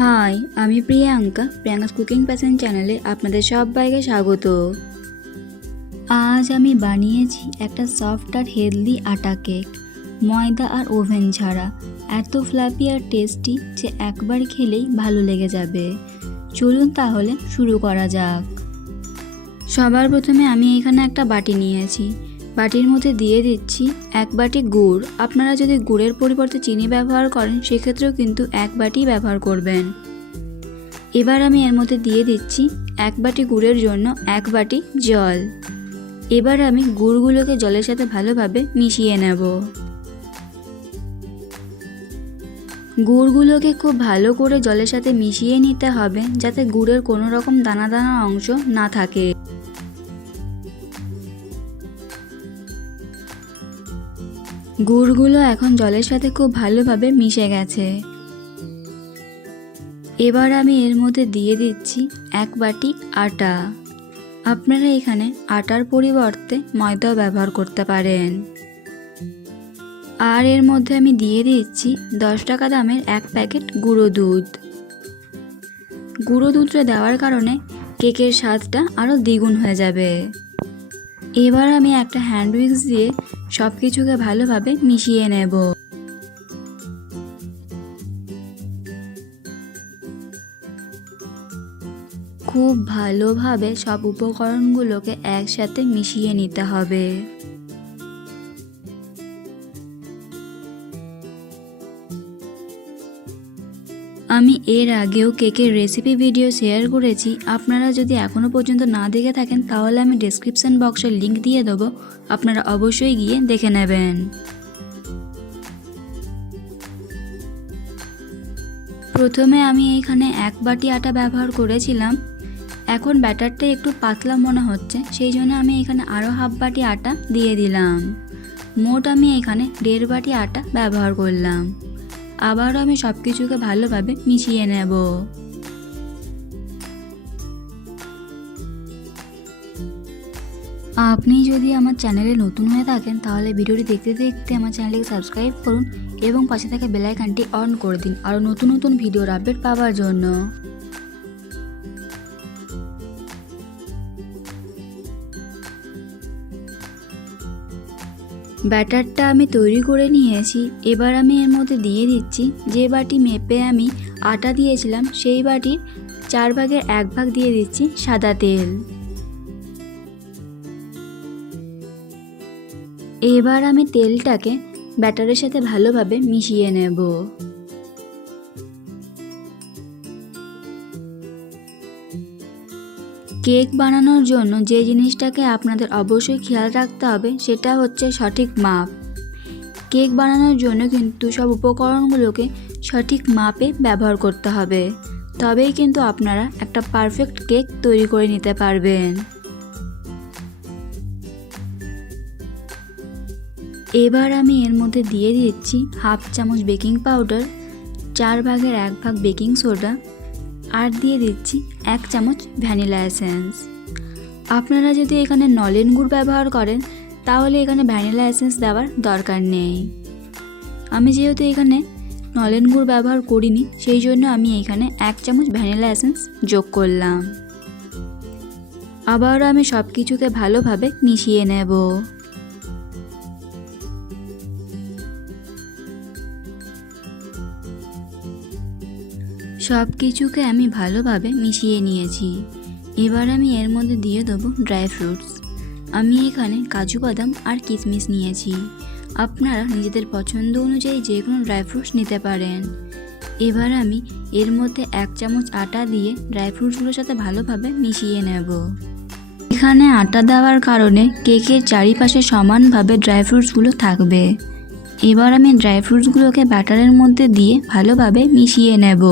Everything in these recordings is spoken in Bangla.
হাই আমি প্রিয়াঙ্কা, প্রিয়াঙ্কাস কুকিং প্যাশন চ্যানেলে আপনাদের সবাইকে স্বাগত। আজ আমি বানিয়েছি একটা সফট আর হেলদি আটা কেক, ময়দা আর ওভেন ছাড়া। এত ফ্লাফি আর টেস্টি যে একবার খেলেই ভালো লেগে যাবে। চলুন তাহলে শুরু করা যাক। সবার প্রথমে আমি এখানে একটা বাটি নিয়েছি। বাটির মধ্যে দিয়ে দিচ্ছি এক বাটি গুড়। আপনারা যদি গুড়ের পরিবর্তে চিনি ব্যবহার করেন, সেক্ষেত্রেও কিন্তু এক বাটি ব্যবহার করবেন। এবার আমি এর মধ্যে দিয়ে দিচ্ছি এক বাটি গুড়ের জন্য এক বাটি জল। এবার আমি গুড়গুলোকে জলের সাথে ভালোভাবে মিশিয়ে নেব। গুড়গুলোকে খুব ভালো করে জলের সাথে মিশিয়ে নিতে হবে, যাতে গুড়ের কোনো রকম দানা দানা অংশ না থাকে। গুড়গুলো এখন জলের সাথে খুব ভালোভাবে মিশে গেছে। এবার আমি এর মধ্যে দিয়ে দিচ্ছি এক বাটি আটা। আপনারা এখানে আটার পরিবর্তে ময়দাও ব্যবহার করতে পারেন। আর এর মধ্যে আমি দিয়ে দিচ্ছি দশ টাকা দামের এক প্যাকেট গুঁড়ো দুধ। গুঁড়ো দুধটা দেওয়ার কারণে কেকের স্বাদটা আরও দ্বিগুণ হয়ে যাবে। এবার আমি একটা হ্যান্ড উইক্স দিয়ে সব কিছুকে ভালোভাবে মিশিয়ে নেব। খুব ভালোভাবে সব উপকরণগুলোকে একসাথে মিশিয়ে নিতে হবে। আমি এর আগেও কেকের রেসিপি ভিডিও শেয়ার করেছি। আপনারা যদি এখনও পর্যন্ত না দেখে থাকেন, তাহলে আমি ডেসক্রিপশন বক্সের লিঙ্ক দিয়ে দেবো। আপনারা অবশ্যই গিয়ে দেখে নেবেন। প্রথমে আমি এইখানে এক বাটি আটা ব্যবহার করেছিলাম। এখন ব্যাটারটা একটু পাতলা মনে হচ্ছে, সেই জন্য আমি এখানে আরও হাফ বাটি আটা দিয়ে দিলাম। মোট আমি এখানে দেড় বাটি আটা ব্যবহার করলাম। আবারও আমি সব কিছুকে ভালোভাবে মিশিয়ে নেব। আপনি যদি আমার চ্যানেলে নতুন হয়ে থাকেন, তাহলে ভিডিওটি দেখতে দেখতে আমার চ্যানেলকে সাবস্ক্রাইব করুন এবং পাশে থাকা বেলাইকানটি অন করে দিন। আরও নতুন নতুন ভিডিওর আপডেট পাওয়ার জন্য। ব্যাটারটা আমি তৈরি করে নিয়েছি। এবার আমি এর মধ্যে দিয়ে দিচ্ছি। যে বাটি মেপে আমি আটা দিয়েছিলাম, সেই বাটির চার ভাগের এক ভাগ দিয়ে দিচ্ছি সাদা তেল। এবার আমি তেলটাকে ব্যাটারের সাথে ভালোভাবে মিশিয়ে নেব। কেক বানানোর জন্য যে জিনিসটাকে আপনাদের অবশ্যই খেয়াল রাখতে হবে, সেটা হচ্ছে সঠিক মাপ। কেক বানানোর জন্য কিন্তু সব উপকরণগুলোকে সঠিক মাপে ব্যবহার করতে হবে। তবেই কিন্তু আপনারা একটা পারফেক্ট কেক তৈরি করে নিতে পারবেন। এবার আমি এর মধ্যে দিয়ে দিচ্ছি হাফ চামচ বেকিং পাউডার, চার ভাগের এক ভাগ বেকিং সোডা আর দিয়ে দিচ্ছি এক চামচ ভ্যানিলা এসেন্স। আপনারা যদি এখানে নলেন গুড় ব্যবহার করেন, তাহলে এখানে ভ্যানিলা এসেন্স দেওয়ার দরকার নেই। আমি যেহেতু এখানে নলেন গুড় ব্যবহার করিনি, সেই জন্য আমি এখানে এক চামচ ভ্যানিলা এসেন্স যোগ করলাম। আবারও আমি সব কিছুকে ভালোভাবে মিশিয়ে নেব। সব কিছুকে আমি ভালোভাবে মিশিয়ে নিয়েছি। এবার আমি এর মধ্যে দিয়ে দেবো ড্রাই ফ্রুটস। আমি এখানে কাজু বাদাম আর কিশমিশ নিয়েছি। আপনারা নিজেদের পছন্দ অনুযায়ী যে কোনো ড্রাই ফ্রুটস নিতে পারেন। এবার আমি এর মধ্যে এক চামচ আটা দিয়ে ড্রাই ফ্রুটসগুলোর সাথে ভালোভাবে মিশিয়ে নেব। এখানে আটা দেওয়ার কারণে কেকের চারিপাশে সমানভাবে ড্রাই ফ্রুটসগুলো থাকবে। এবার আমি ড্রাই ফ্রুটসগুলোকে ব্যাটারের মধ্যে দিয়ে ভালোভাবে মিশিয়ে নেব।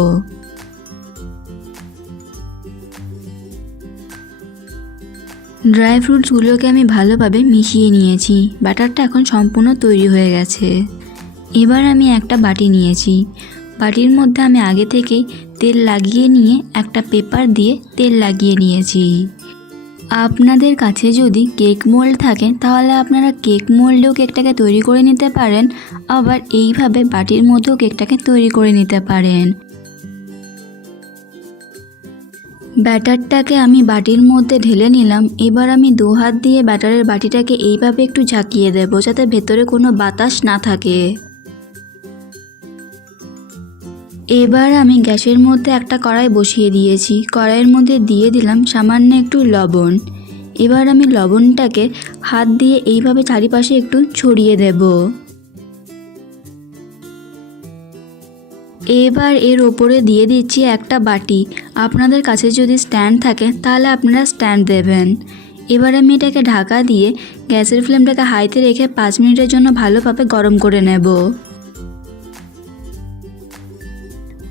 ড্রাই ফ্রুটসগুলোকে আমি ভালোভাবে মিশিয়ে নিয়েছি। ব্যাটারটা এখন সম্পূর্ণ তৈরি হয়ে গেছে। এবার আমি একটা বাটি নিয়েছি। বাটির মধ্যে আমি আগে থেকেই তেল লাগিয়ে নিয়ে একটা পেপার দিয়ে তেল লাগিয়ে নিয়েছি। আপনাদের কাছে যদি কেক মোল্ড থাকে, তাহলে আপনারা কেক মোল্ডেও কেকটাকে তৈরি করে নিতে পারেন, আবার এইভাবে বাটির মধ্যেও কেকটাকে তৈরি করে নিতে পারেন। ব্যাটারটাকে আমি বাটির মধ্যে ঢেলে নিলাম। এবার আমি দু হাত দিয়ে ব্যাটারের বাটিটাকে এইভাবে একটু ঝাঁকিয়ে দেবো, যাতে ভেতরে কোনো বাতাস না থাকে। এবার আমি গ্যাসের মধ্যে একটা কড়াই বসিয়ে দিয়েছি। কড়াইয়ের মধ্যে দিয়ে দিলাম সামান্য একটু লবণ। এবার আমি লবণটাকে হাত দিয়ে এইভাবে চারিপাশে একটু ছড়িয়ে দেব। এবার এর ওপরে দিয়ে দিচ্ছি একটা বাটি। আপনাদের কাছে যদি স্ট্যান্ড থাকে, তাহলে আপনারা স্ট্যান্ড দেবেন। এবার আমি এটাকে ঢাকা দিয়ে গ্যাসের ফ্লেমটাকে হাইতে রেখে পাঁচ মিনিটের জন্য ভালোভাবে গরম করে নেব।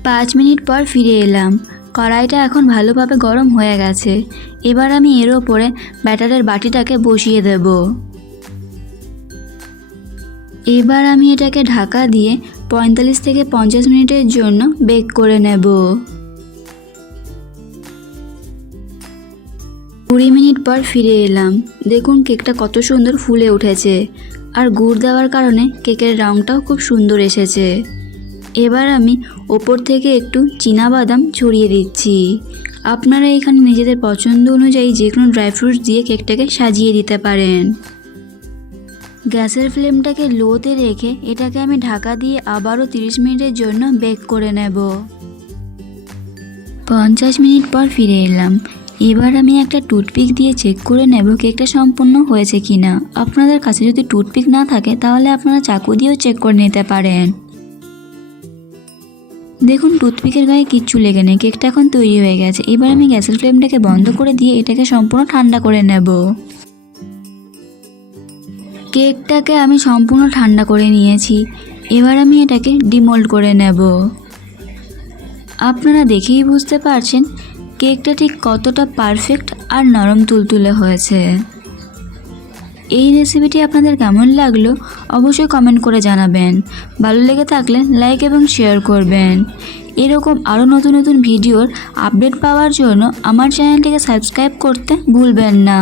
পাঁচ মিনিট পর ফিরে এলাম। কড়াইটা এখন ভালোভাবে গরম হয়ে গেছে। এবার আমি এর ওপরে ব্যাটারের বাটিটাকে বসিয়ে দেব। এবার আমি এটাকে ঢাকা দিয়ে পঁয়তাল্লিশ থেকে পঞ্চাশ মিনিটের জন্য বেক করে নেব। কুড়ি মিনিট পর ফিরে এলাম। দেখুন কেকটা কত সুন্দর ফুলে উঠেছে। আর গুড় দেওয়ার কারণে কেকের রঙটাও খুব সুন্দর এসেছে। এবার আমি ওপর থেকে একটু বাদাম ছড়িয়ে দিচ্ছি। আপনারা এখানে নিজেদের পছন্দ অনুযায়ী যে কোনো ড্রাই ফ্রুটস দিয়ে কেকটাকে সাজিয়ে দিতে পারেন। গ্যাসের ফ্লেমটাকে লোতে রেখে এটাকে আমি ঢাকা দিয়ে আবারও তিরিশ মিনিটের জন্য বেক করে নেব। পঞ্চাশ মিনিট পর ফিরে এলাম। এবার আমি একটা টুথপিক দিয়ে চেক করে নেব কেকটা সম্পূর্ণ হয়েছে কি না আপনাদের কাছে যদি টুথপিক না থাকে, তাহলে আপনারা চাকু দিয়েও চেক করে নিতে পারেন। দেখুন, টুথপিকের গায়ে কিচ্ছু লেগে নেই। কেকটা এখন তৈরি হয়ে গেছে। এবার আমি গ্যাসের ফ্লেমটাকে বন্ধ করে দিয়ে এটাকে সম্পূর্ণ ঠান্ডা করে নেব। কেকটাকে আমি সম্পূর্ণ ঠান্ডা করে নিয়েছি। এবার আমি এটাকে ডিমোল্ড করে নেব। আপনারা দেখেই বুঝতে পারছেন কেকটা ঠিক কতটা পারফেক্ট আর নরম তুলতুলে হয়েছে। এই রেসিপিটি আপনাদের কেমন লাগল অবশ্যই কমেন্ট করে জানাবেন। ভালো লেগে থাকলে লাইক এবং শেয়ার করবেন। এরকম আরও নতুন নতুন ভিডিওর আপডেট পাওয়ার জন্য আমার চ্যানেলটিকে সাবস্ক্রাইব করতে ভুলবেন না।